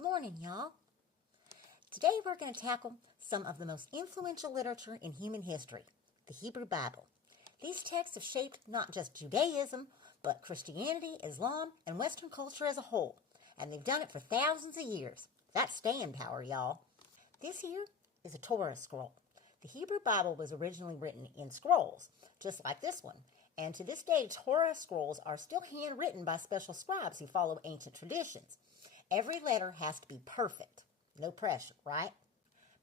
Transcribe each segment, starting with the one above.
Good morning, y'all. Today we're going to tackle some of the most influential literature in human history, the Hebrew Bible. These texts have shaped not just Judaism, but Christianity, Islam, and Western culture as a whole, and they've done it for thousands of years. That's staying power, y'all. This here is a Torah scroll. The Hebrew Bible was originally written in scrolls, just like this one, and to this day, Torah scrolls are still handwritten by special scribes who follow ancient traditions. Every letter has to be perfect. No pressure, right?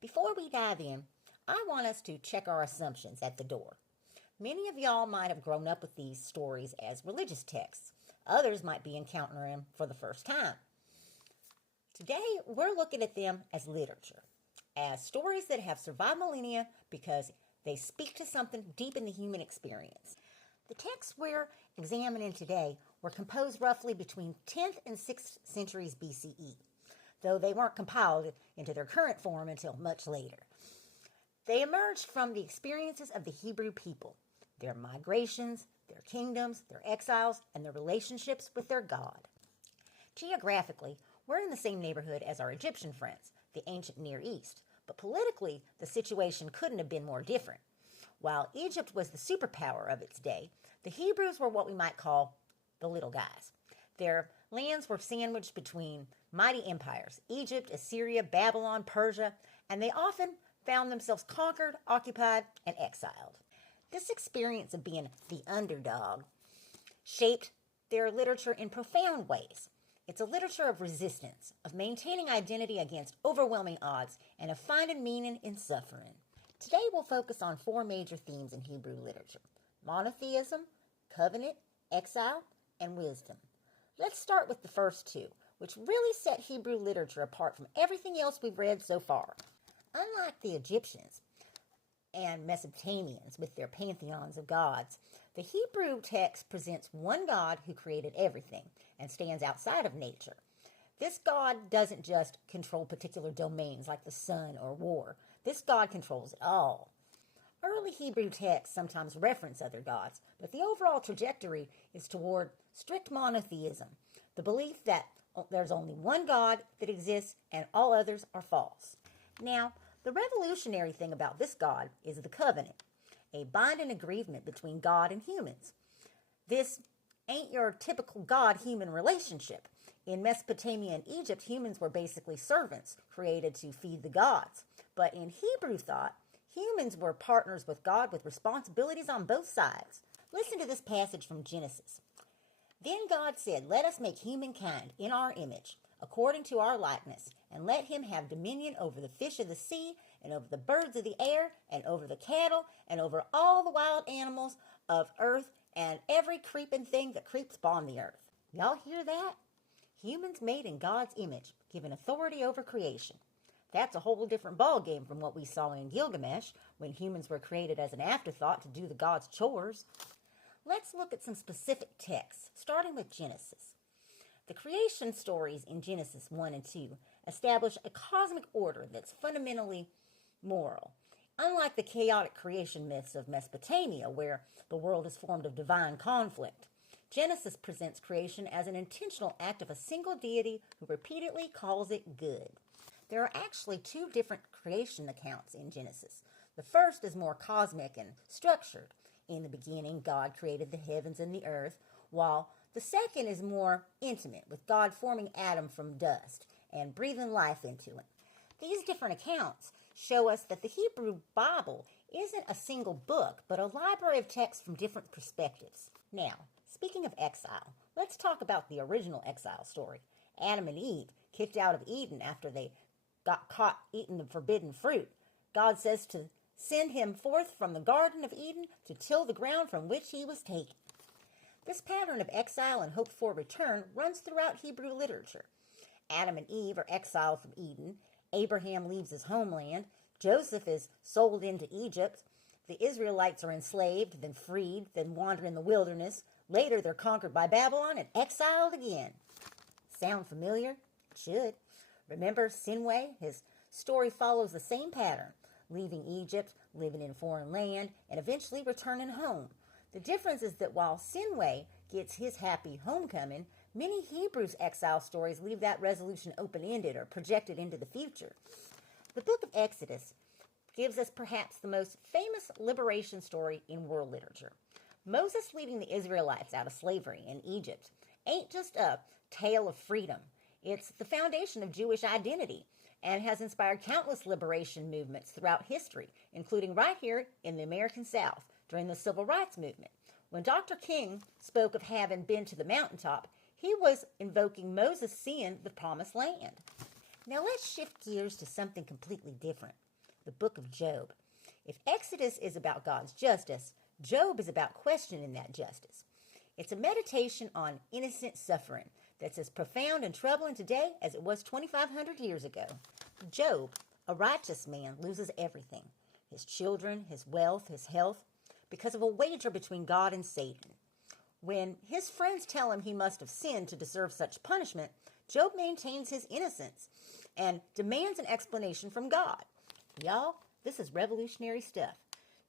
Before we dive in, I want us to check our assumptions at the door. Many of y'all might have grown up with these stories as religious texts. Others might be encountering them for the first time. Today, we're looking at them as literature, as stories that have survived millennia because they speak to something deep in the human experience. The texts we're examining today were composed roughly between 10th and 6th centuries BCE, though they weren't compiled into their current form until much later. They emerged from the experiences of the Hebrew people, their migrations, their kingdoms, their exiles, and their relationships with their God. Geographically, we're in the same neighborhood as our Egyptian friends, the ancient Near East, but politically, the situation couldn't have been more different. While Egypt was the superpower of its day, the Hebrews were what we might call the little guys. Their lands were sandwiched between mighty empires, Egypt, Assyria, Babylon, Persia, and they often found themselves conquered, occupied, and exiled. This experience of being the underdog shaped their literature in profound ways. It's a literature of resistance, of maintaining identity against overwhelming odds, and of finding meaning in suffering. Today we'll focus on 4 major themes in Hebrew literature: monotheism, covenant, exile, and wisdom. Let's start with the first 2, which really set Hebrew literature apart from everything else we've read so far. Unlike the Egyptians and Mesopotamians with their pantheons of gods, the Hebrew text presents one God who created everything and stands outside of nature. This God doesn't just control particular domains like the sun or war. This God controls it all. Early Hebrew texts sometimes reference other gods, but the overall trajectory is toward strict monotheism, the belief that there's only one God that exists and all others are false. Now, the revolutionary thing about this God is the covenant, a binding agreement between God and humans. This ain't your typical God-human relationship. In Mesopotamia and Egypt, humans were basically servants created to feed the gods. But in Hebrew thought, humans were partners with God with responsibilities on both sides. Listen to this passage from Genesis. Then God said, "Let us make humankind in our image, according to our likeness, and let him have dominion over the fish of the sea, and over the birds of the air, and over the cattle, and over all the wild animals of earth, and every creeping thing that creeps upon the earth." Y'all hear that? Humans made in God's image, given authority over creation. That's a whole different ballgame from what we saw in Gilgamesh, when humans were created as an afterthought to do the gods' chores. Let's look at some specific texts, starting with Genesis. The creation stories in Genesis 1 and 2 establish a cosmic order that's fundamentally moral. Unlike the chaotic creation myths of Mesopotamia, where the world is formed of divine conflict, Genesis presents creation as an intentional act of a single deity who repeatedly calls it good. There are actually 2 different creation accounts in Genesis. The first is more cosmic and structured. In the beginning, God created the heavens and the earth, while the second is more intimate, with God forming Adam from dust and breathing life into him. These different accounts show us that the Hebrew Bible isn't a single book, but a library of texts from different perspectives. Now, speaking of exile, let's talk about the original exile story. Adam and Eve, kicked out of Eden after they got caught eating the forbidden fruit. God says to send him forth from the Garden of Eden to till the ground from which he was taken. This pattern of exile and hoped for return runs throughout Hebrew literature. Adam and Eve are exiled from Eden. Abraham leaves his homeland. Joseph is sold into Egypt. The Israelites are enslaved, then freed, then wander in the wilderness. Later, they're conquered by Babylon and exiled again. Sound familiar? It should. Remember Sinway? His story follows the same pattern, leaving Egypt, living in a foreign land, and eventually returning home. The difference is that while Sinway gets his happy homecoming, Many Hebrews' exile stories leave that resolution open-ended or projected into the future. The book of Exodus gives us perhaps the most famous liberation story in world literature. Moses leading the Israelites out of slavery in Egypt ain't just a tale of freedom. It's the foundation of Jewish identity and has inspired countless liberation movements throughout history, including right here in the American South during the Civil Rights Movement. When Dr. King spoke of having been to the mountaintop, he was invoking Moses seeing the promised land. Now let's shift gears to something completely different. The book of Job. If Exodus is about God's justice, Job is about questioning that justice. It's a meditation on innocent suffering that's as profound and troubling today as it was 2,500 years ago. Job, a righteous man, loses everything: his children, his wealth, his health, because of a wager between God and Satan. When his friends tell him he must have sinned to deserve such punishment, Job maintains his innocence and demands an explanation from God. Y'all, this is revolutionary stuff.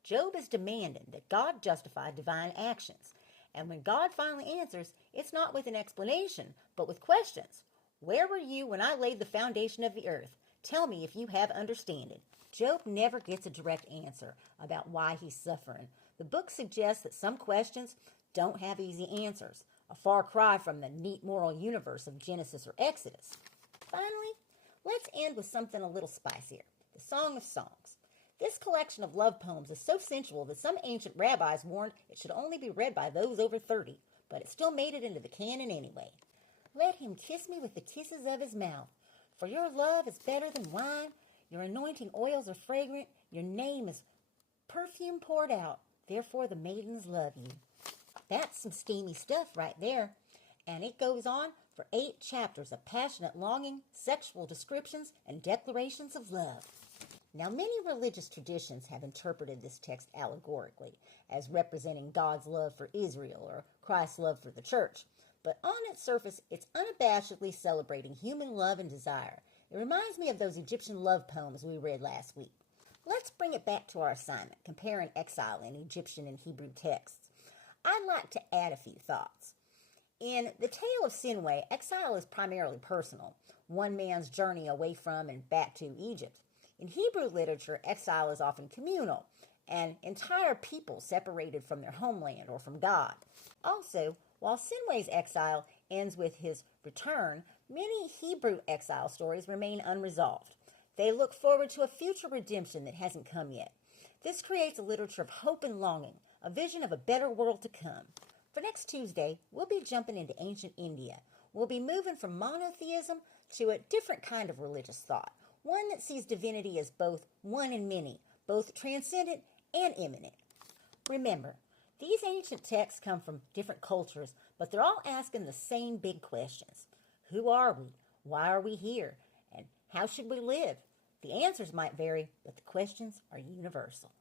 Job is demanding that God justify divine actions. And when God finally answers, it's not with an explanation, but with questions. Where were you when I laid the foundation of the earth? Tell me if you have understanding. Job never gets a direct answer about why he's suffering. The book suggests that some questions don't have easy answers, a far cry from the neat moral universe of Genesis or Exodus. Finally, let's end with something a little spicier: the Song of Songs. This collection of love poems is so sensual that some ancient rabbis warned it should only be read by those over 30, but it still made it into the canon anyway. Let him kiss me with the kisses of his mouth, for your love is better than wine, your anointing oils are fragrant, your name is perfume poured out, therefore the maidens love you. That's some steamy stuff right there, and it goes on for 8 chapters of passionate longing, sexual descriptions, and declarations of love. Now, many religious traditions have interpreted this text allegorically as representing God's love for Israel or Christ's love for the church. But on its surface, it's unabashedly celebrating human love and desire. It reminds me of those Egyptian love poems we read last week. Let's bring it back to our assignment, comparing exile in Egyptian and Hebrew texts. I'd like to add a few thoughts. In the tale of Sinway, exile is primarily personal, one man's journey away from and back to Egypt. In Hebrew literature, exile is often communal, an entire people separated from their homeland or from God. Also, while Sinway's exile ends with his return, many Hebrew exile stories remain unresolved. They look forward to a future redemption that hasn't come yet. This creates a literature of hope and longing, a vision of a better world to come. For next Tuesday, we'll be jumping into ancient India. We'll be moving from monotheism to a different kind of religious thought, one that sees divinity as both one and many, both transcendent and immanent. Remember, these ancient texts come from different cultures, but they're all asking the same big questions. Who are we? Why are we here? And how should we live? The answers might vary, but the questions are universal.